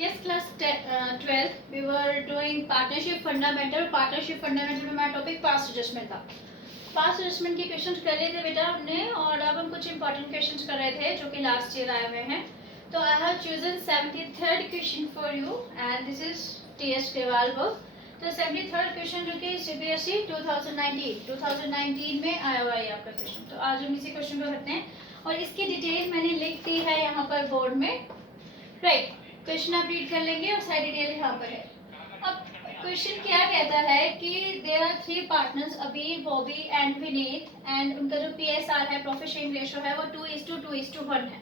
Yes, class 12 we were doing partnership fundamental. Partnership fundamental में हमारा topic past adjustment था. Past adjustment के questions कर लिए थे बेटा हमने, और अब हम कुछ इंपॉर्टेंट क्वेश्चंस कर रहे थे जो कि लास्ट ईयर आए हुए हैं. तो I have chosen 73rd question for you and this is T.S.. केवाल बुक. तो 73rd क्वेश्चन जो कि सीबीएसई 2019 में आया हुआ है आपका क्वेश्चन. तो आज हम इसी क्वेश्चन को करते हैं और इसकी डिटेल मैंने लिख दी है यहाँ पर बोर्ड में. राइट, क्वेश्चन आप रीड कर लेंगे और सारी डिटेल यहाँ पर है. अब क्वेश्चन क्या कहता है कि देयर आर 3 पार्टनर्स, अबीर, बॉबी एंड विनीत, एंड उनका जो पीएसआर है, प्रॉफिट शेयरिंग रेशियो है, वो 2:2:1 है.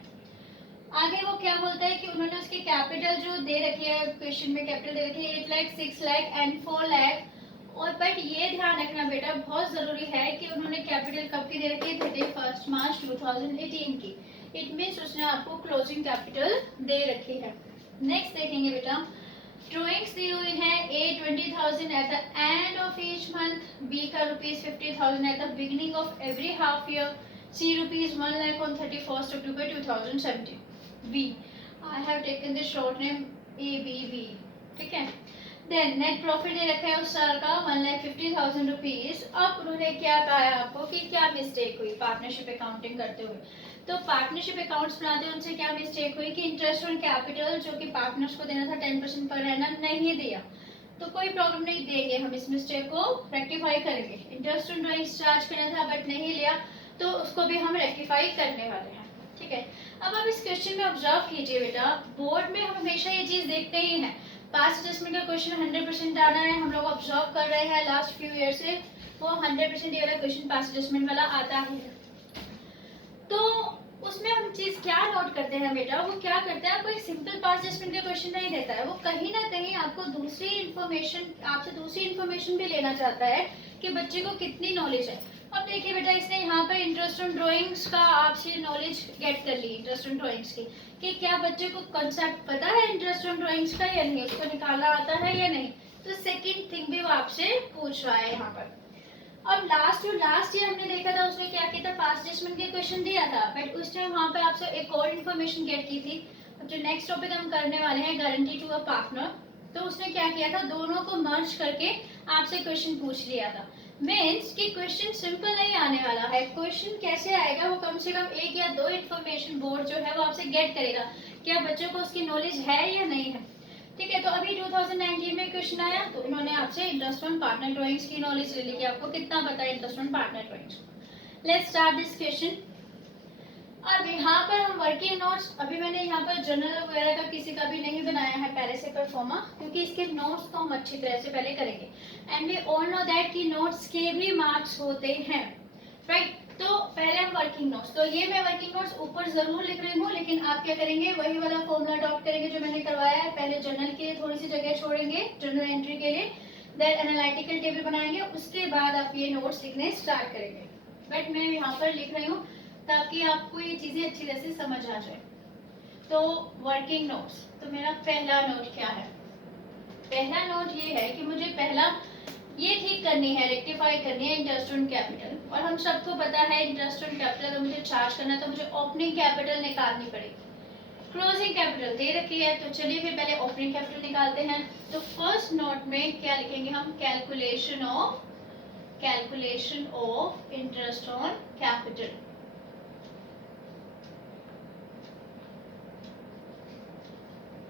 आगे वो क्या बोलता है कि उन्होंने उसकी कैपिटल जो दे रखी है, क्वेश्चन में कैपिटल दे रखी है 8 लाख, 6 लाख एंड 4 लाख. और बट ये ध्यान रखना बेटा, बहुत जरूरी है कि उन्होंने कैपिटल कब की दे रखी है, 31 मार्च 2018 की. इट मीन्स उसने आपको क्लोजिंग कैपिटल दे रखी है. नेक्स्ट देखेंगे बेटा, ड्रॉइंग्स दी हुई है. A 20,000 at the end of each month, B का ₹50,000 at the beginning of every half year, C ₹1 lakh on 31st October 2017. B, I have taken the short name ABB. ठीक है. देन नेट प्रॉफिट दे रखा है उस साल का ₹1,50,000. अब उन्होंने क्या कहा है आपको कि क्या मिस्टेक हुई पार्टनरशिप अकाउंटिंग करते हुए. तो पार्टनरशिप अकाउंट्स बनाते हैं, उनसे क्या मिस्टेक हुई कि इंटरेस्ट ऑन कैपिटल जो कि पार्टनर्स को देना था 10% पर एनम नहीं दिया. तो कोई प्रॉब्लम नहीं, देंगे हम, इस मिस्टेक को रेक्टिफाई करेंगे. इंटरेस्ट ऑन ड्राइंग्स चार्ज करना था बट नहीं लिया, तो उसको भी हम रेक्टिफाई करने वाले हैं. ठीक है. अब आप इस क्वेश्चन में ऑब्जर्व कीजिए बेटा, बोर्ड में हम हमेशा ये चीज देखते ही हैं, पास्ट एडजस्टमेंट का क्वेश्चन 100% आना है. हम लोग ऑब्जर्व कर रहे हैं लास्ट फ्यू ईयर से, वो 100% ये वाला क्वेश्चन पास्ट एडजस्टमेंट वाला आता ही है. तो उसमें हम चीज क्या नोट करते हैं बेटा, वो क्या करता है, कोई सिंपल पास्ट एडजस्टमेंट का क्वेश्चन नहीं देता है. वो कहीं ना कहीं आपको दूसरी इन्फॉर्मेशन, आपसे दूसरी इन्फॉर्मेशन भी लेना चाहता है कि बच्चे को कितनी नॉलेज है. अब देखिए बेटा, इसने यहाँ पर इंटरेस्ट ऑन ड्राइंग्स का आपसे नॉलेज गेट कर ली, इंटरेस्ट ऑन ड्राइंग्स की, कि क्या बच्चे को कंसेप्ट पता है इंटरेस्ट ऑन ड्राइंग्स का या नहीं, उसको निकालना आता है या नहीं. तो सेकेंड थिंग भी वो आपसे पूछ रहा है यहाँ पर. अब लास्ट ईयर हमने देखा था, उसने क्या किया था, पास्ट एडजस्टमेंट के क्वेश्चन दिया था, बट उस टाइम वहाँ पे आपसे एक और इन्फॉर्मेशन गेट की थी. अब जो नेक्स्ट टॉपिक हम करने वाले हैं, गारंटी टू अ पार्टनर, तो उसने क्या किया था, दोनों को मर्ज करके आपसे क्वेश्चन पूछ लिया था. मीन्स कि क्वेश्चन सिंपल नहीं आने वाला है. क्वेश्चन कैसे आएगा, वो कम से कम 1 या 2 इन्फॉर्मेशन बोर्ड जो है वो आपसे गेट करेगा, क्या बच्चों को उसकी नॉलेज है या नहीं है. ठीक है. तो अभी 2019 में क्वेश्चन आया, तो उन्होंने आपसे इंटरेस्ट ऑन पार्टनर ड्राइंग्स की नॉलेज ले ली कि आपको कितना पता है interest on partner drawings. Let's start this question. अब यहाँ पर हम वर्किंग नोट्स, अभी मैंने यहाँ पर जर्नल वगैरह का किसी का भी नहीं बनाया है पहले से परफॉर्मा, क्योंकि इसके नोट्स को हम अच्छी तरह से पहले करेंगे. And we all know that कि नोट्स के भी मार्क्स होते हैं. राइट. तो पहले हम वर्किंग नोट्स, तो ये मैं वर्किंग नोट्स ऊपर जरूर लिख रही हूँ, लेकिन आप क्या करेंगे, वही वाला फॉर्मूला अडॉप्ट करेंगे जो मैंने करवाया है. पहले जर्नल के लिए थोड़ी सी जगह छोड़ेंगे, जर्नल एंट्री के लिए, देन एनालिटिकल टेबल बनाएंगे, उसके बाद आप ये नोट्स लिखने स्टार्ट करेंगे. बट मैं यहाँ पर लिख रही हूँ ताकि आपको ये चीजें अच्छी तरह से समझ आ जाए. तो वर्किंग नोट्स, तो मेरा पहला नोट क्या है, पहला नोट ये है कि मुझे पहला ये ठीक करनी है, रेक्टिफाई करनी है इंटरेस्ट ऑन कैपिटल. और हम सबको पता है इंटरेस्ट ऑन कैपिटल अगर मुझे चार्ज करना है तो मुझे ओपनिंग कैपिटल निकालनी पड़ेगी. क्लोजिंग कैपिटल दे रखी है, तो चलिए फिर पहले ओपनिंग कैपिटल निकालते हैं. तो फर्स्ट नोट में क्या लिखेंगे हम, calculation of interest on capital.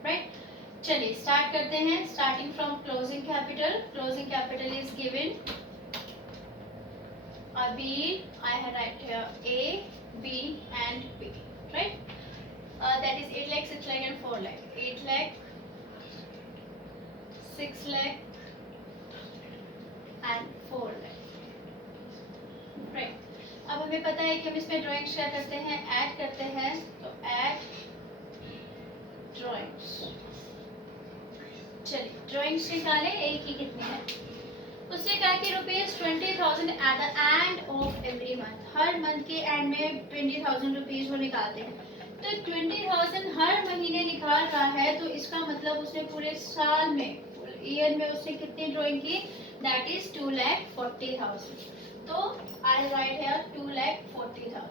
Right. चलिए स्टार्ट करते हैं. Starting from closing capital. Closing capital is given, अभी I have write here A, B and B. Right. That is 8 lakh, 6 lakh and 4 lakh. 8 lakh, 6 lakh and 4 lakh. Right. अब हमें पता है कि हम इसमें ड्राइंग्स क्या करते हैं, ऐड करते हैं. तो ऐड ड्राइंग्स. चलिए ड्राइंग्स निकाले, एक ही कितनी है. उसने कहा कि ₹20,000 at the end of every month, her month के एंड में ₹20,000 वो निकालते हैं. तो 20,000 हर महीने निकाल रहा है, तो इसका मतलब उसने पूरे साल में, ईयर में उसने कितनी ड्राइंग की, दैट इज 2,40,000. तो I write here 2,40,000.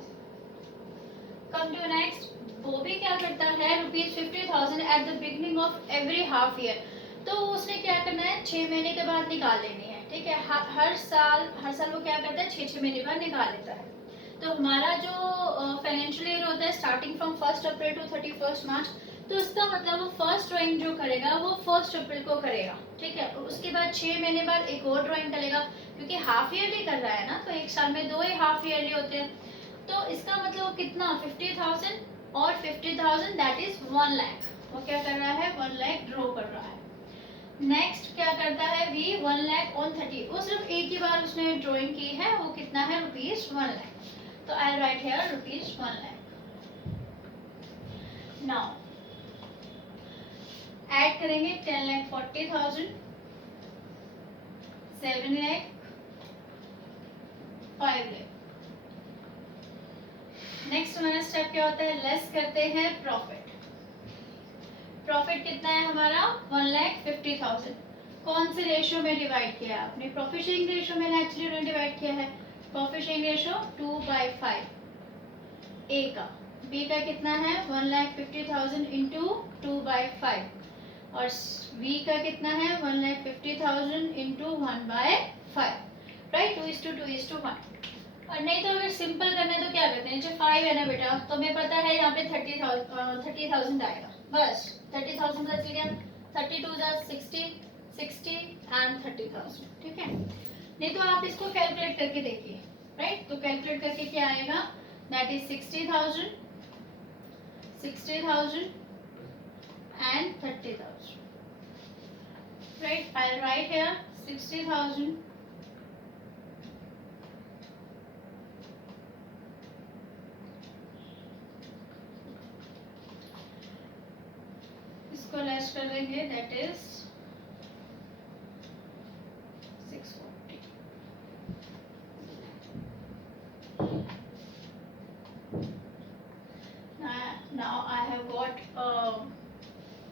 Come to next, वो भी क्या करता है ₹50,000 at the beginning of every half year. तो उसने क्या करना है, 6 महीने के बाद निकाल लेनी है, ठीक है। हर साल वो क्या करता है, 6 महीने बाद निकाल लेता है। तो हमारा जो फाइनेंशियल ईयर होता है स्टार्टिंग फ्रॉम 1 अप्रैल टू 31 मार्च, तो उसका मतलब वो फर्स्ट ड्राइंग जो करेगा वो 1 अप्रैल को करेगा, ठीक है। उसके बाद 6 महीने बाद एक और ड्राइंग करेगा, क्योंकि हाफ ईयरली कर रहा है ना, तो एक साल में 2 ही हाफ ईयरली होते हैं। तो इसका मतलब कितना, 50,000 और 50,000 दैट इज 1 लाख। वो क्या कर रहा है, 1 लाख ड्रॉ कर रहा है। नेक्स्ट क्या करता है, वी 1 लाख ऑन 30, वो सिर्फ एक ही बार उसने ड्राइंग की है, वो कितना है, ₹1 लाख। तो I write here ₹1 lakh. Now add करेंगे 10,40,000, 7 लाख, 5 लाख। नेक्स्ट हमारा स्टेप क्या होता है, लेस करते हैं प्रॉफिट। प्रॉफिट कितना है हमारा, 1,50,000। कौन से रेशियो में डिवाइड किया है आपने, प्रॉफिट शेयरिंग रेशियो में नेचुरली डिवाइड किया है। प्रॉफिट शेयरिंग रेशियो 2/5 ए का, बी का कितना है 1,50,000 इंटू 2/5 और बी का कितना है 1,50,000 इंटू 1/5, राइट, 2:2:1। और नहीं तो अगर सिंपल करना है तो क्या करते हैं, जो 5 है ना बेटा, तो हमें पता है यहाँ पे 30,000 आएगा, बस 30,000 का सीरियल 32 60 60 एंड 30,000, ठीक है। नहीं तो आप इसको कैलकुलेट करके देखिए, राइट, तो कैलकुलेट करके क्या आएगा, that is 60,000 and 30,000, right. I write here 60,000 इसको लेस कर देंगे, that is 640। Now I have got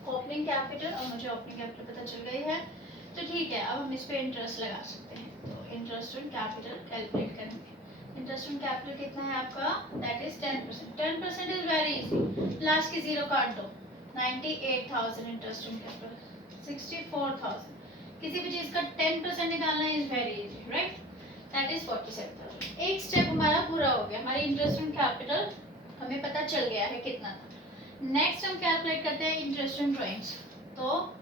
opening capital, और मुझे ओपनिंग कैपिटल पता चल गई है, तो ठीक है। अब हम इस पे इंटरेस्ट लगा सकते हैं, तो इंटरेस्ट ऑन कैपिटल कैलकुलेट करेंगे। इंटरेस्ट ऑन कैपिटल कितना है आपका, that is 10%। 10% is very easy, last की जीरो काट दो, 98,000 इंटरेस्ट ऑन कैपिटल, 64,000। किसी भी चीज का 10% निकालना is very easy, right, that is 47,000। एक स्टेप हमारा पूरा हो गया, हमारी इंटरेस्ट ऑन कैपिटल हमें पता चल गया है कितना था। नेक्स्ट हम कैलकुलेट करते हैं इंटरेस्ट ऑन ड्राइंग्स। तो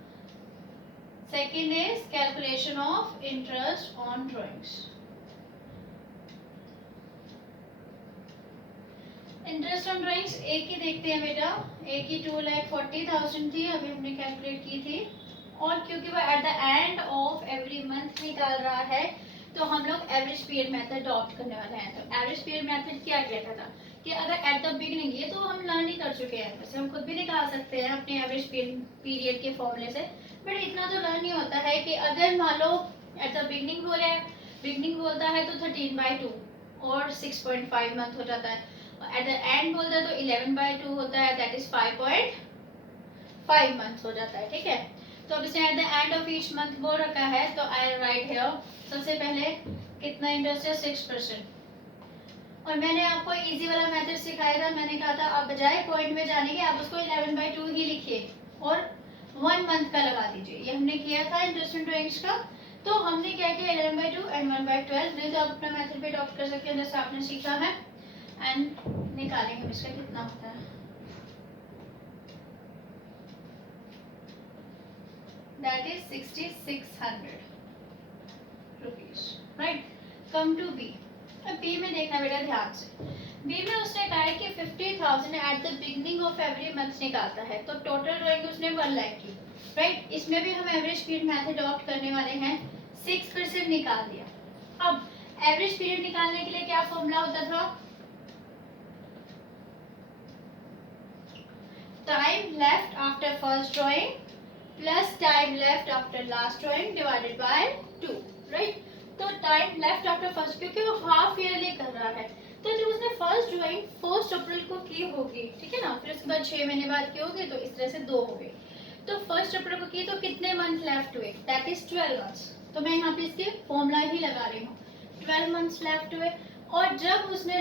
second is calculation of interest on drawings. Interest on drawings एक ही देखते हैं बेटा, एक ही 2,40,000 थी, अभी हमने कैलकुलेट की थी, और क्योंकि वो eight the end of every month निकाल रहा है, तो हम लोग एवरेज पीरियड मेथड अडॉप्ट करने वाले हैं। तो एवरेज पीरियड मेथड क्या कहता था कि अगर एट द बिगिनिंग, ये तो हम लर्न ही कर चुके हैं, वैसे हम खुद भी निकाल सकते हैं अपने एवरेज पीरियड के फॉर्मूले से, बट इतना तो लर्न ही होता है कि अगर मान लो एट द बिगिनिंग बोले, बिगिनिंग बोलता है तो 13/2 और 6.5 मंथ हो जाता है, एट द एंड बोलता है तो 11/2 होता है, दैट इज 5.5 मंथ हो जाता है, ठीक है। तो अब इसने eight the end of each month बोल रखा है, तो आई राइट हियर सबसे पहले कितना इंटरेस्ट है, 6%। और मैंने आपको इजी वाला मेथड सिखाया था, मैंने कहा था आप बजाय पॉइंट में जाने के आप उसको 11/2 ही लिखिए और 1 मंथ का लगा दीजिए। ये हमने किया था इंटरेस्ट ऑन ड्राइंग्स का। तो हमने क्या किया, 11/2 एंड 1/12। नहीं तो आप अपना मेथड पे अडॉप्ट कर सकते हैं जैसे आपने सीखा है, एंड निकालेंगे हम इसका कितना होता है, that is 6,600 rupees, right. Come to B. अब बी में देखना बेटा ध्यान से, बी में उसने कहा है कि 50,000 at the beginning of every month निकालता है, तो टोटल ड्राइंग उसने 1 लाख की, राइट। इसमें भी हम एवरेज पीरियड मेथड अडॉप्ट करने वाले हैं, 6% निकाल दिया। अब एवरेज पीरियड निकालने के लिए क्या फॉर्मूला होता था, time left after first drawing plus time left after last drawing divided by 2, right. तो टाइम लेफ्ट आफ्टर फर्स्ट, क्योंकि वो हाफ ईयरली कर रहा है, तो जो उसने फर्स्ट ड्राइंग 1 अप्रैल को की होगी, ठीक है ना, फिर उसके बाद 6 महीने बाद की होगी, तो इस तरह से 2 हो गई। तो 1 अप्रैल को की तो कितने मंथ लेफ्ट हुए, दैट इज 12 मंथ्स। तो मैं यहाँ पे इसके फॉर्मूला ही लगा रही हूँ, 12 मंथ्स लेफ्ट हुए। और जब उसने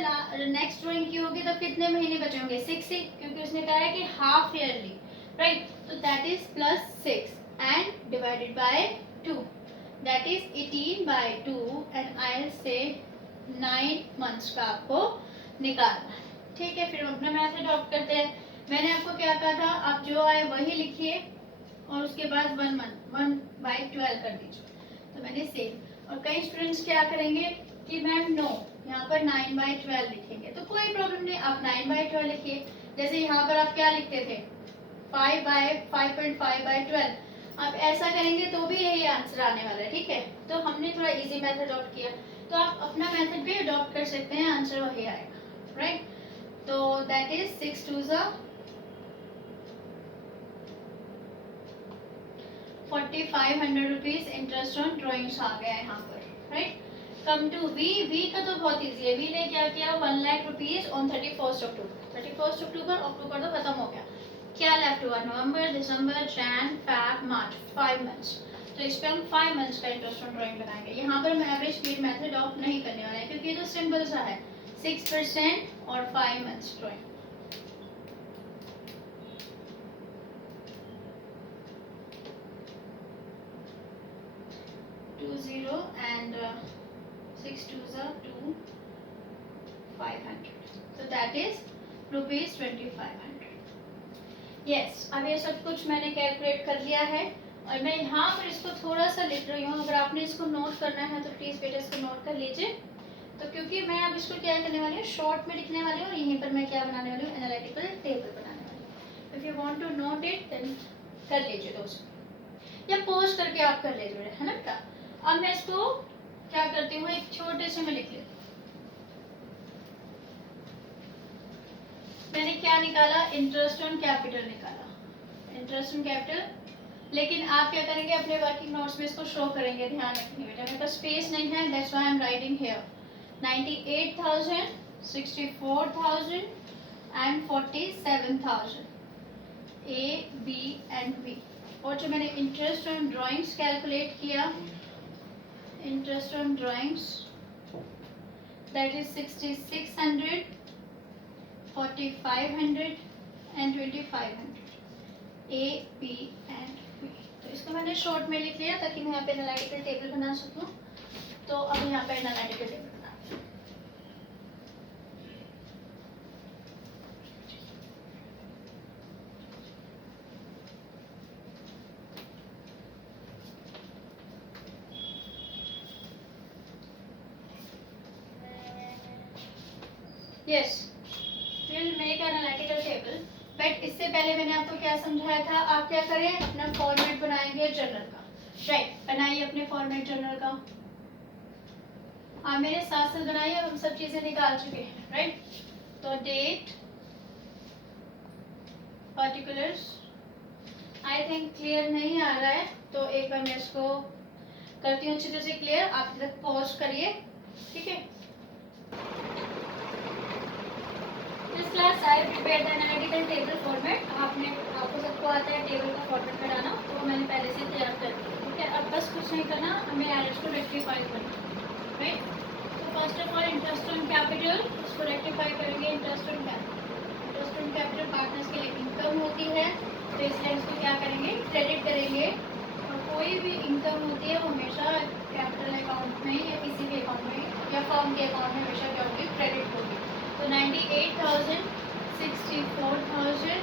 नेक्स्ट ड्राइंग की होगी तब कितने महीने बचे होंगे? 6 ही, क्योंकि उसने कहा है कि हाफ ईयरली, राइट? तो that is +6 and divided by 2, that is 18/2 and I will say 9 months का आपको निकालना है। ठीक है, फिर हम अपना मैथ अडॉप्ट करते हैं। मैंने आपको क्या कहा था, आप जो आए वही लिखिए और उसके बाद 1/12 कर दीजिए। तो मैंने सेव। और कई स्टूडेंट्स क्या करेंगे कि मैम नो, यहाँ पर 9/12 लिखेंगे, तो कोई प्रॉब्लम नहीं, आप 9/12 लिखिए। जैसे यहाँ पर आप क्या लिखते थे, 5/5.5/12, आप ऐसा करेंगे तो भी यही आंसर आने वाला है। ठीक है, तो हमने थोड़ा इजी मेथड अडॉप्ट किया, तो आप अपना मेथड भी अडॉप्ट कर सकते हैं, आंसर वही आएगा, राइट? तो that is 6 2 4,500 rupees interest on drawings आ गया है यहाँ पर, राइट? कम टू वी का तो बहुत इजी है। वी ने क्या किया, 1 लाख रुपीज ऑन 31 अक्टूबर। 31 अक्टूबर, अक्टूबर तो खत्म हो गया, क्या लेफ्ट हुआ? नवंबर, दिसंबर, जैन, फेब, मार्च, 5 मंथ्स। तो इस पे हम 5 मंथ्स का इंटरेस्ट ऑन ड्रॉइंग लगाएंगे। यहाँ पर हम एवरेज स्पीड मेथड ऑफ नहीं करने वाले हैं, क्योंकि ये तो सिंपल सा है, 6% और 5 months drawing. and 6 2s are 2 500, so that is rupees 2500. yes, अब ये सब कुछ मैंने कैलकुलेट कर लिया है और मैं यहाँ पर इसको थोड़ा सा लिख रही हूँ। अगर आपने इसको नोट करना है तो प्लीज बेटा इसको नोट कर लीजिए। तो क्योंकि मैं अब इसको क्या करने वाली हूँ, शॉर्ट में लिखने वाली हूँ और यहीं पर मैं क्या बनाने वाली हूँ, एनालिटिकल टेबल बनाने वाली हूँ। If you want to note it then कर लीजिए दोस्तों, या पोस्ट करके आप कर लीजिए, है ना बेटा? अब मैं इसको क्या करती हूँ, एक छोटे से में लिख लेती हूँ। मैंने क्या निकाला, इंटरेस्ट ऑन कैपिटल निकाला, इंटरेस्ट ऑन कैपिटल। लेकिन आप क्या करेंगे, अपने वर्किंग नोट्स में इसको शो करेंगे, ध्यान रखिए बेटा, मेरे पास स्पेस नहीं है, that's why I am writing here 98,000, 64,000 and 47,000, A, B and B। और जो मैंने इंटरेस्ट ऑन ड्राइंग्स कैलकुलेट किया, interest on drawings, that is 6,600, 4,500 and 2,500, A, B and B। तो इसको मैंने शॉर्ट में लिख लिया ताकि मैं यहाँ पे एनालिटिकल टेबल बना सकूँ। तो अब यहाँ पे एनालिटिकल टेबल बना, yes, will make analytical table. But इससे पहले मैंने आपको क्या समझाया था, आप क्या करें, अपना फॉर्मेट बनाएंगे जर्नल का, राइट? बनाइए अपने फॉर्मेट जर्नल का, आप मेरे साथ साथ बनाइए, हम सब चीजें निकाल चुके हैं, राइट? तो date, particulars, I think clear नहीं आ रहा है, तो एक बार मैं इसको करती हूँ अच्छी तरह से क्लियर, आप तक पॉज करिए, ठीक है? This class I prepared the analytical table format। आपको सबको आता है टेबल का फॉर्मेट बनाना, तो मैंने पहले से तैयार कर दिया, ठीक है? अब बस कुछ नहीं करना, हमें एरर्स को रेक्टिफाई करना, राइट? तो first of all interest on capital, इसको रेक्टिफाई करेंगे। इंटरेस्ट ऑन कैपिटल पार्टनर्स के लिए इनकम होती है, तो इसलिए इसको क्या करेंगे, क्रेडिट करेंगे। और कोई भी इनकम होती है वो हमेशा कैपिटल अकाउंट में या किसी भी अकाउंट में या फर्म के अकाउंट में हमेशा क्या होगी, क्रेडिट होगी। तो 98,000, 64,000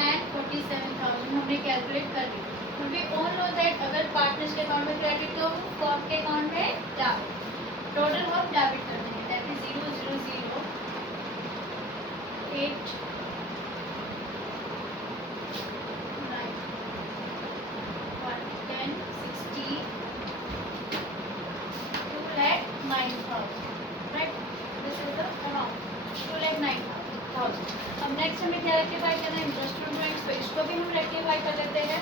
एंड 47,000 हमने कैलकुलेट कर ली, क्योंकि ऑल नो दैट अगर पार्टनर्स के अकाउंट में क्रेडिट तो फर्म के अकाउंट में डेबिट, टोटल हम डेबिट कर देंगे, that is 0 0 0 8 9 1 10 60 2,09,000, right? This is the amount 2,09,000। अब नेक्स्ट हमें क्या रेक्टिफाई करना है, इंटरेस्ट ऑन ड्राइंग्स, तो इसको भी हम रेक्टिफाई कर लेते हैं।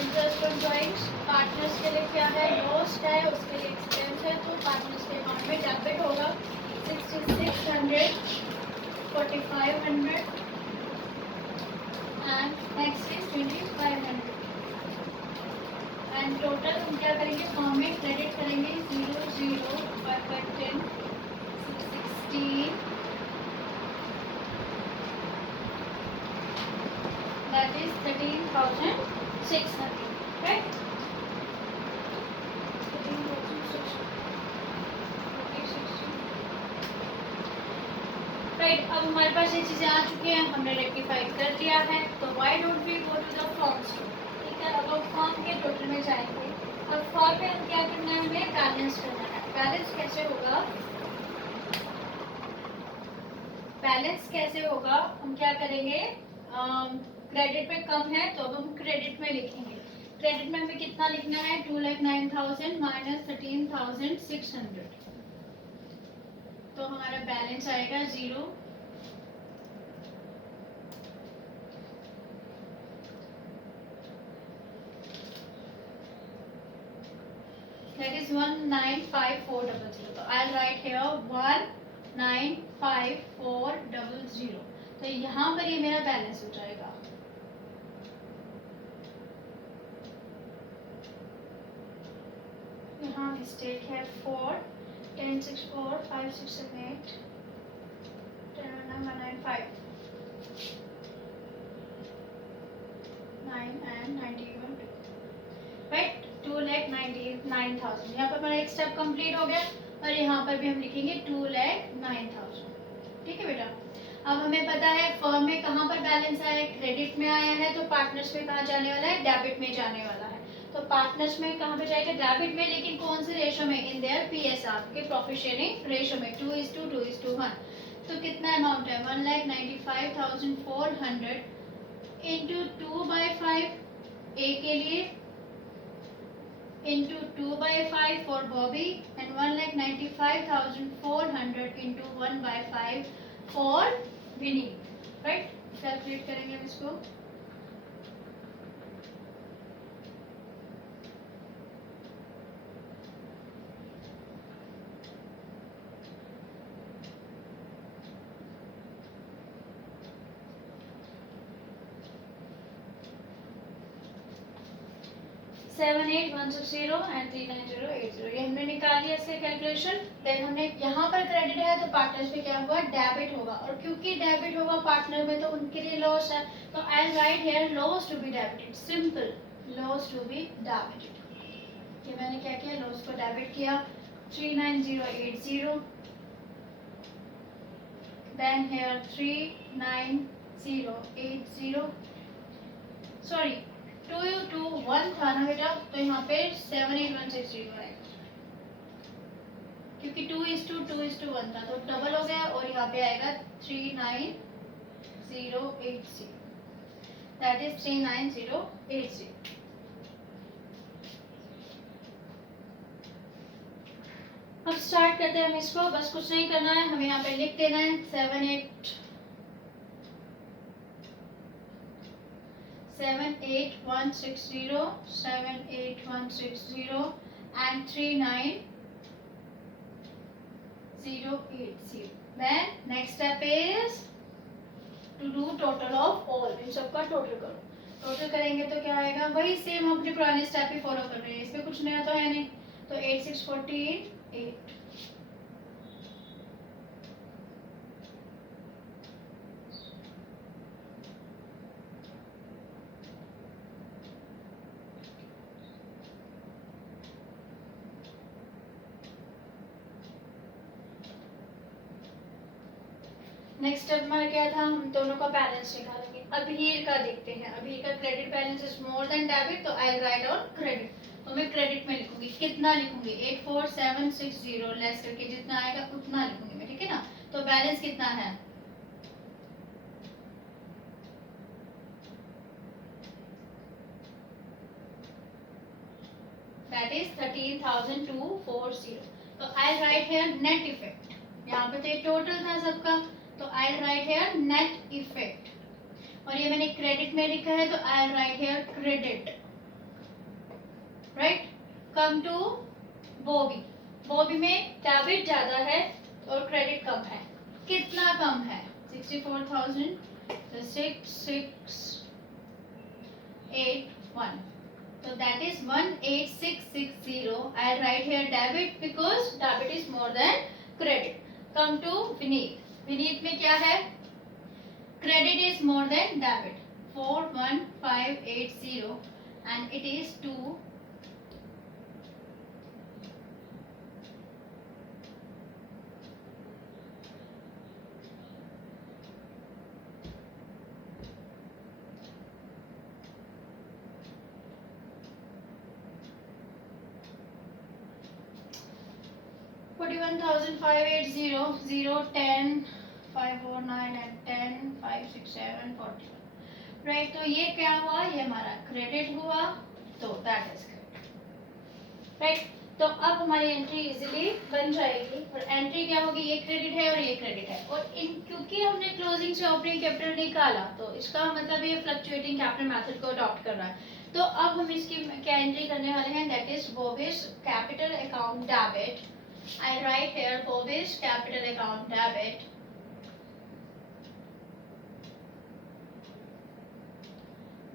इंटरेस्ट ऑन ड्राइंग्स पार्टनर्स के लिए क्या है, लॉस्ट है, उसके लिए एक्सपेंस है, तो पार्टनर्स के अकाउंट में डेबिट होगा 6,600, 4,500 and next is 2,500 and total हम क्या करेंगे, फॉर्म में क्रेडिट करेंगे 0 0 5 10 6 6 16, that is 13,600, right? 13,600, राइट। अब हमारे पास ये चीज़ें आ चुकी हैं, हमने रेक्टिफाई कर दिया है, तो why don't we go to the form store, ठीक है। अब हम फॉर्म के टोटल में जाएंगे। अब फॉर्म में हम क्या करना है, हमें बैलेंस करना है। बैलेंस कैसे होगा, बैलेंस कैसे होगा, हम क्या करेंगे, क्रेडिट में कम है तो अब हम क्रेडिट में लिखेंगे। क्रेडिट में हमें कितना लिखना है, 2,09,000 माइनस 13,600, तो हमारा बैलेंस आएगा 0। That is 195,400, तो I'll write here 195,400, तो यहाँ पर ये मेरा बैलेंस हो जाएगा। यहाँ मिस्टेक है, 4 10 6 4 5 6 7 8 10 9 5 9 and 91, राइट। 2,99,000, यहाँ पर हमारा एक स्टेप कंप्लीट हो गया, और यहाँ पर भी हम लिखेंगे 2,09,000, ठीक है बेटा। अब हमें पता है फर्म में कहाँ पर बैलेंस आया है, क्रेडिट में आया है, तो पार्टनर्स में कहाँ जाने वाला है, डेबिट में जाने वाला है। तो पार्टनर्स में कहाँ पे जाएगा, डेबिट में, लेकिन कौन से रेशो में, इन देयर PSR के प्रॉफिट शेयरिंग रेशो में, 2:2:1। तो कितना अमाउंट है, 1,95,400 इंटू 2/5 ए के लिए, into 2/5 for Bobby, and 1,95,400 into 1/5 for Winnie, right? Calculate करेंगे हम इसको। सेवन 8,160 एंड 3,90,80, ये हमने निकाल लिया इसके कैलकुलेशन। देन हमने यहाँ पर क्रेडिट है तो पार्टनर्स में क्या हुआ, डेबिट होगा, और क्योंकि डेबिट होगा पार्टनर में तो उनके लिए लॉस है, तो I write here loss to be debited, simple, loss to be debited. ये मैंने क्या किया, लॉस को डेबिट किया, 3,90,80, देन हियर 3,90,80, सॉरी 2 था ना बेटा, तो यहाँ पे 7,8,160 आएगा, क्योंकि 2:2:1 था, तो डबल हो गया, और यहाँ पे आएगा 3,90,80, दैट इज 3,90,80। अब स्टार्ट करते हैं हम इसको, बस कुछ नहीं करना है, हमें यहाँ पे लिख देना है 7,8,160 and 3,90,80. Then next step is to do total of all, इन सबका टोटल करो। टोटल करेंगे तो क्या आएगा, वही सेम हम अपने पुराने स्टेप ही फॉलो कर रहे हैं, इसमें कुछ नया तो है नहीं, तो 8 6 14 8। नेक्स्ट स्टेप हमारा क्या था, हम दोनों का बैलेंस निकालेंगे। अबीर का देखते हैं, अबीर का credit balance is more than debit, तो आई राइट ऑन क्रेडिट, तो मैं क्रेडिट में लिखूंगी, कितना लिखूंगी, 84760 लेस करके जितना आएगा उतना लिखूंगी मैं, ठीक है ना। तो बैलेंस कितना है, दैट इज 13,240, तो I write here net effect, यहाँ पे तो टोटल था सबका, तो I write here net effect, और ये मैंने क्रेडिट में लिखा है, तो I write here credit, right. Come to Bobby, Bobby में डेबिट ज्यादा है और क्रेडिट कम है, कितना कम है, 64,000, 6681, so that is 18660. I'll write here debit because debit is more than credit. Come to Vineet. Vineet में क्या है, credit is more than debit 41580 and it is to 41,580 0 10 549 and 10 5 6 7 41 right. तो ये क्या हुआ, ये हमारा क्रेडिट हुआ, तो दैट इज क्रेडिट राइट। तो अब हमारी एंट्री इजीली बन जाएगी और एंट्री क्या होगी, ये क्रेडिट है और ये क्रेडिट है और इन क्योंकि हमने क्लोजिंग से ओपनिंग कैपिटल निकाला तो इसका मतलब ये फ्लक्चुएटिंग कैपिटल मेथड को अडॉप्ट कर रहा है। तो अब हम इसकी क्या एंट्री करने वाले हैं, that is bovis capital account debit. I write here Bovis capital account debit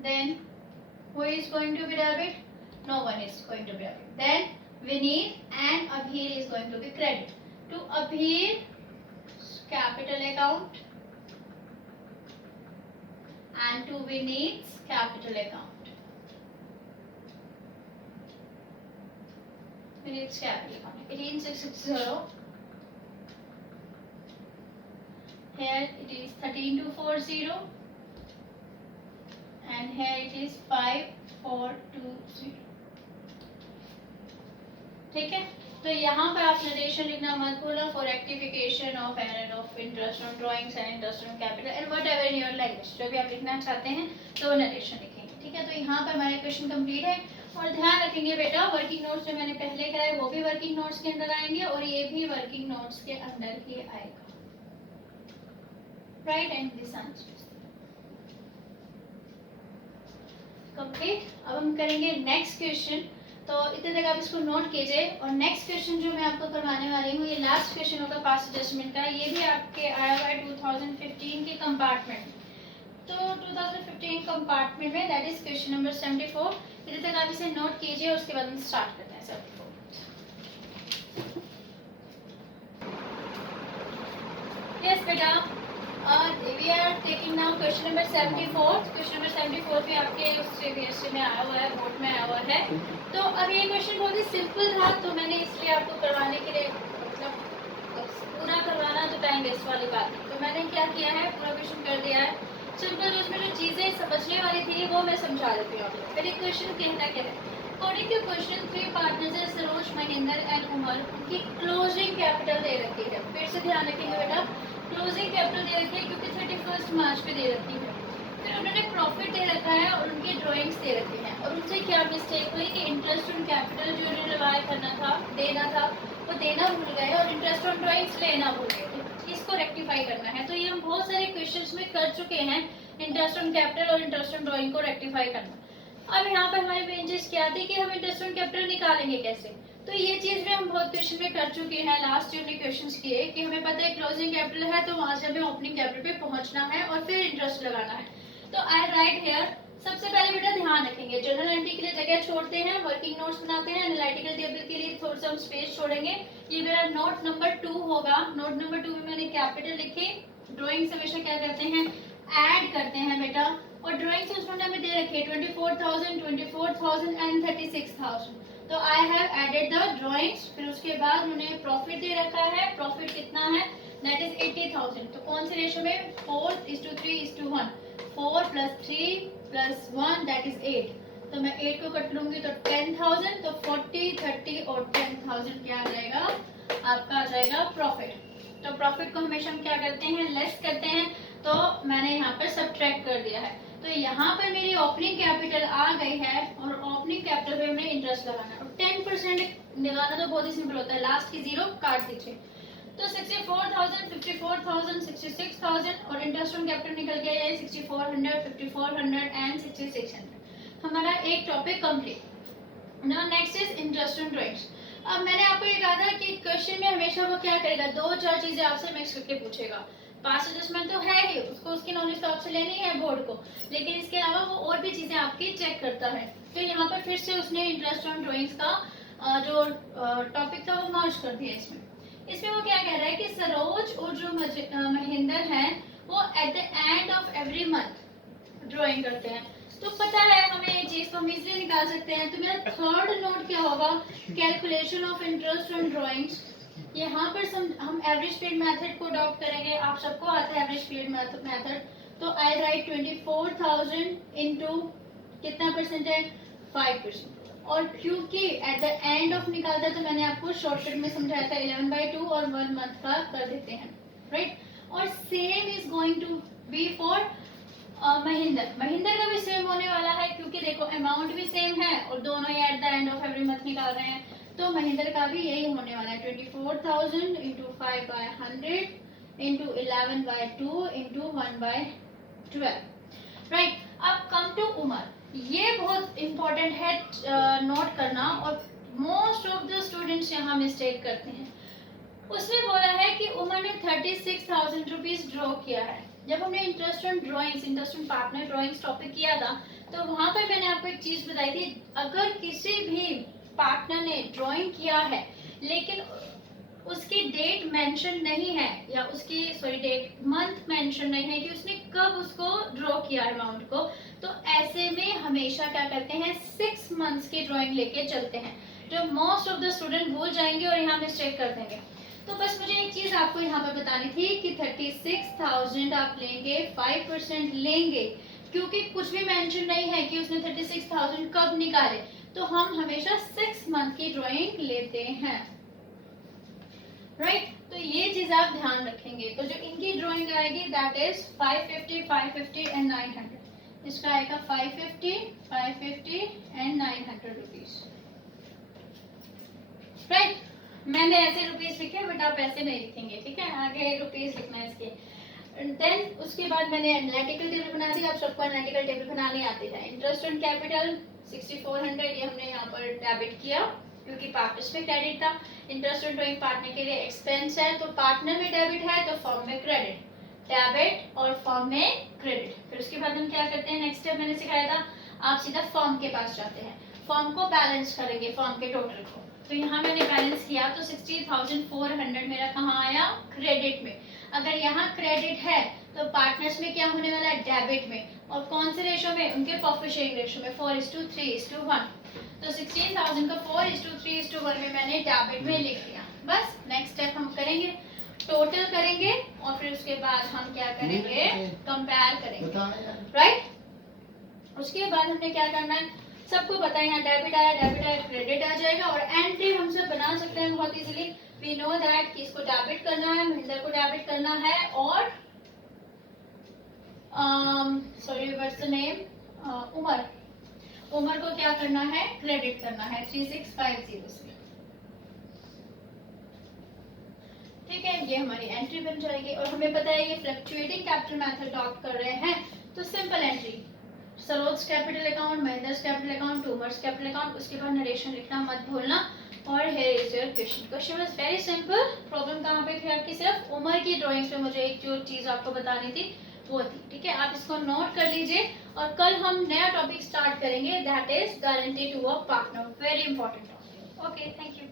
then who is going to be debit, no one is going to be debit, then Vineet and Abhir is going to be credit to Abhir capital account and to Vineet's capital account. Vineet's capital account 18660. Here it is 13240 and here it is 5420. ठीक है, तो यहाँ पर आप narration लिखना मत भूलना for rectification of error of interest on drawings and interest on capital and whatever in your language, जो भी आप लिखना चाहते हैं तो वो नरेशन लिखेंगे। ठीक है, तो यहाँ पर हमारे क्वेश्चन कंप्लीट है और ध्यान रखेंगे बेटा वर्किंग नोट्स जो मैंने पहले कराए वो भी वर्किंग नोट्स के अंदर आएंगे और ये भी वर्किंग नोट्स के अंदर ही आएगा right. And this answer complete. अब हम करेंगे नेक्स्ट क्वेश्चन, तो इतने तक आप इसको नोट कीजिए और नेक्स्ट क्वेश्चन जो मैं आपको करवाने वाली हूँ ये लास्ट क्वेश्चन होगा पास्ट एडजस्टमेंट का, ये भी आपके आया हुआ है 2015 के कंपार्टमेंट। तो 2015 कंपार्टमेंट में दैट इज क्वेश्चन नंबर 74। इधर तक आप इसे नोट कीजिए और उसके बाद हम स्टार्ट करते हैं 74। यस बेटा, we are taking now question number 74। Question number 74 भी आपके उससे में आया हुआ है, बोर्ड में आया हुआ है। तो अब ये क्वेश्चन बहुत ही सिंपल था तो मैंने इसलिए आपको करवाने के लिए मतलब पूरा करवाना तो टाइम वेस्ट वाली बात है, तो मैंने क्या किया है पूरा क्वेश्चन कर दिया है सिंपल। उसमें जो चीज़ें समझने वाली थी वो मैं समझा देती हूँ आपको। पहले क्वेश्चन कहना क्या है, अकॉर्डिंग टू क्वेश्चन 3 पार्टनर्स है सरोज, महेंद्र एंड उमर, उनकी क्लोजिंग कैपिटल दे रखी है। फिर से ध्यान रखेंगे बेटा, क्लोजिंग कैपिटल दे रखी है क्योंकि 31 मार्च पे दे रखी है। फिर उन्होंने प्रॉफिट दे रखा है और उनकी ड्राइंग्स दे रखी हैं और उनसे क्या मिस्टेक हुई कि इंटरेस्ट ऑन कैपिटल जो उन्हें रिवाय करना था देना था वो देना भूल गए और इंटरेस्ट ऑन ड्राइंग्स लेना भूल गए। तो इसको रेक्टिफाई करना है, तो ये हम बहुत सारे क्वेश्चंस में कर चुके हैं, इंटरेस्ट ऑन कैपिटल और इंटरेस्ट ऑन ड्राइंग को रेक्टिफाई करना। अब यहाँ पर हमारी मेन चीज क्या थी कि हम इंटरेस्ट ऑन कैपिटल निकालेंगे कैसे, तो ये चीज भी हम बहुत क्वेश्चन में कर चुके हैं। लास्ट ईयर ने क्वेश्चंस किए कि हमें पता है क्लोजिंग कैपिटल है तो वहां से हमें ओपनिंग कैपिटल पे पहुंचना है और फिर इंटरेस्ट लगाना है। तो आई राइट हियर, सबसे पहले बेटा ध्यान रखेंगे जनरल एंट्री के लिए जगह छोड़ते हैं, वर्किंग नोट्स बनाते हैं, एनालिटिकल टेबल के लिए थोड़ा सा हम स्पेस छोड़ेंगे। ये मेरा नोट नंबर 2 होगा। नोट नंबर 2 में मैंने कैपिटल लिखे, ड्राइंग से हमेशा क्या करते हैं ऐड करते हैं बेटा, और ड्राइंग से उसने हमें दे रखे 24,000 24,000 एंड 36,000। तो I have added the drawings. फिर उसके बाद उन्हें प्रॉफिट दे रखा है, प्रॉफिट कितना है दैट इज 80,000। तो कौन से रेशो में 4:3:1, 4 + 3 + 1 दैट इज 8। तो मैं 8 को कट लूंगी तो 10,000, तो 40 30 और 10,000 क्या आ जाएगा आपका आ जाएगा प्रॉफिट। तो प्रॉफिट को हमेशा हम क्या करते हैं लेस करते हैं, तो मैंने यहाँ पर सब्ट्रैक्ट कर दिया है। तो यहाँ पर मेरी ओपनिंग कैपिटल आ गई है और ओपनिंग कैपिटल पे हमने इंटरेस्ट लगाना है और 10% लगाना तो बहुत ही सिंपल होता है, लास्ट की 0 काट दीजिए। तो 64,000 54,000 66,000 और इंटरेस्ट ऑन कैपिटल निकल गया है 6400 5400 एंड 6600। हमारा एक topic complete. Now next is interest on drawings. अब मैंने आपको ये कहा था कि क्वेश्चन में हमेशा वो क्या करेगा 2-4 चीजें आपसे मिक्स करके पूछेगा। पास्ट एडजस्टमेंट तो है ही, उसको उसकी नॉलेज तो आपसे लेनी है बोर्ड को, लेकिन इसके अलावा वो और भी चीजें आपकी चेक करता है। तो यहाँ पर फिर से उसने इंटरेस्ट ऑन ड्राइंग्स का जो टॉपिक था वो मर्ज कर दिया इसमें। इसमें वो क्या कह रहा है कि सरोज और जो महेंद्र हैं वो eight the end of every month drawing करते हैं। तो पता है हमें ये चीज तो हम इजीली निकाल सकते हैं। तो मेरा थर्ड नोट क्या होगा, calculation of interest on drawings. यहाँ पर हम एवरेज पीरियड मेथड को अडॉप्ट करेंगे। आप सबको आता है एवरेज पीरियड मेथड। तो आई राइट 24,000 इंटू कितना परसेंट है, 5%। और क्योंकि एट द एंड ऑफ निकालता है तो मैंने आपको शॉर्टकट में समझाया था 11/2 और 1 मंथ का कर देते हैं, राइट। और same is going to be for Mahendra का भी सेम होने वाला है, क्योंकि देखो अमाउंट भी सेम है और दोनों ही at the end of every month निकाल रहे हैं। तो महेंद्र का भी यही होने वाला है 24,000 इंटू 5/100 इंटू 11/2 इंटू 1/12, राइट। अब कम टू उमर, ये बहुत इंपॉर्टेंट है नोट करना, और मोस्ट ऑफ द स्टूडेंट्स यहाँ मिस्टेक करते हैं। उसने बोला है कि उमर ने 36,000 रुपीज ड्रॉ किया है। जब हमने interest on drawings, interest on partner drawings topic किया था, तो वहां पर मैंने आपको एक चीज बताई थी, अगर किसी भी पार्टनर ने ड्राइंग किया है लेकिन उसकी डेट मेंशन नहीं है, या उसकी डेट मंथ मेंशन नहीं है कि उसने कब उसको ड्रॉ किया अमाउंट को, तो ऐसे में हमेशा क्या करते हैं 6 मंथ्स की ड्राइंग लेके चलते हैं, जो मोस्ट ऑफ द स्टूडेंट भूल जाएंगे और यहाँ मिस्टेक कर देंगे। तो बस मुझे एक चीज आपको यहाँ पर बतानी थी कि 36,000 आप लेंगे, 5% लेंगे, क्योंकि कुछ भी मेंशन नहीं है कि उसने 36,000 कब निकाले, तो हम हमेशा 6 मंथ की ड्राइंग लेते हैं, राइट। तो ये चीज आप ध्यान रखेंगे। तो जो इनकी ड्राइंग आएगी दैट इज 550 एंड 900। इसका आएगा 550 एंड 900 रुपीज, राइट। मैंने ऐसे रुपीस लिखे, बट आप ऐसे नहीं लिखेंगे, ठीक है, आगे रुपीस लिखना है इसके। देन उसके बाद मैंने एनालिटिकल टेबल बना दी। आप सबको एनालिटिकल टेबल बनाने आते हैं। इंटरेस्ट ऑन कैपिटल 6400, ये हमने यहाँ पर डेबिट किया क्योंकि पार्टनर्स में क्रेडिट था। इंटरेस्ट ऑन ड्राइंग पार्टनर के लिए एक्सपेंस है, तो पार्टनर में डेबिट है तो फर्म में क्रेडिट, डेबिट और फर्म में क्रेडिट। फिर उसके बाद हम क्या करते हैं, नेक्स्ट स्टेप मैंने सिखाया था, आप सीधा फर्म के पास जाते हैं, फर्म को बैलेंस करेंगे, फर्म के टोटल को। तो यहाँ मैंने बैलेंस किया तो 60,400 मेरा कहाँ आया, क्रेडिट में। अगर यहाँ क्रेडिट है तो पार्टनर्स में क्या होने वाला है, डेबिट में। और कौन से रेशो में, उनके प्रॉफिट शेयरिंग रेशो में 4:3:1। तो 16,000 का 4:3:1 में मैंने डेबिट में लिख दिया। बस नेक्स्ट स्टेप हम करेंगे, टोटल करेंगे और फिर उसके बाद हम क्या करेंगे, कंपेयर करेंगे, राइट। उसके बाद हमने क्या करना है, सबको पता है यहाँ डेबिट आया, क्रेडिट आ जाएगा, और एंट्री हम सब बना सकते हैं बहुत इजीली। वी नो दैट कि इसको डेबिट करना है, महेंद्र को डेबिट करना है, और व्हाट्स द नेम, उमर को क्या करना है, क्रेडिट करना है 3650 से, ठीक है। ये हमारी एंट्री बन जाएगी। और हमें पता है ये फ्लक्चुएटिंग कैपिटल मेथड अडॉप्ट कर रहे हैं, तो simple entry, Saroj capital account, Mahendra capital account, Umar's capital account, उसके बाद नरेशन लिखना मत भूलना। और here is your question. Question was very simple. Problem कहाँ पे थी आपकी, सिर्फ उमर की ड्राइंग्स में मुझे एक जो चीज आपको बतानी थी वो थी, ठीक है। आप इसको नोट कर लीजिए, और कल हम नया टॉपिक स्टार्ट करेंगे, that is guarantee to a partner, very important topic. Okay, thank you.